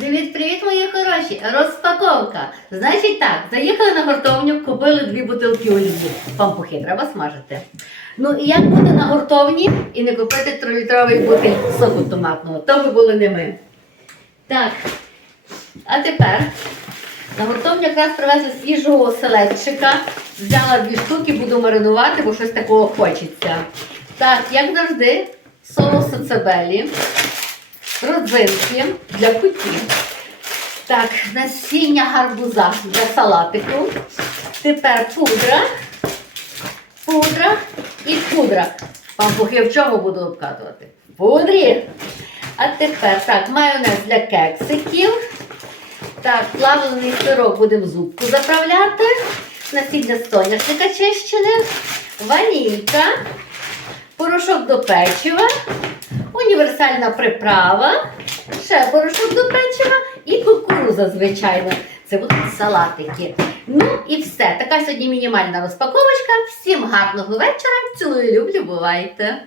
Привіт-привіт, мої хороші! Розпаковка. Значить так, заїхали на гуртовню, купили дві бутилки олії. Пампухи треба смажити. Ну і як бути на гуртовні і не купити трилітровий бутиль соку томатного? То би були не ми. Так. А тепер на гуртовню якраз привезли свіжого оселедчика. Взяла дві штуки, буду маринувати, бо щось такого хочеться. Так, як завжди, соусу цибелі родзинки для куті. Так, насіння гарбуза для салатику. Тепер пудра, пудра і пудра. Пампухи в чому буду обкатувати? Пудрі. А тепер так, майонез для кексиків. Так, плавлений сирок будемо в зубку заправляти. Насіння соняшника чищене, ванілька, порошок до печива, універсальна приправа, ще порошок до печива і кукуруза, звичайно. Це будуть салатики. Ну і все. Така сьогодні мінімальна розпаковочка. Всім гарного вечора. Цілую, люблю, бувайте!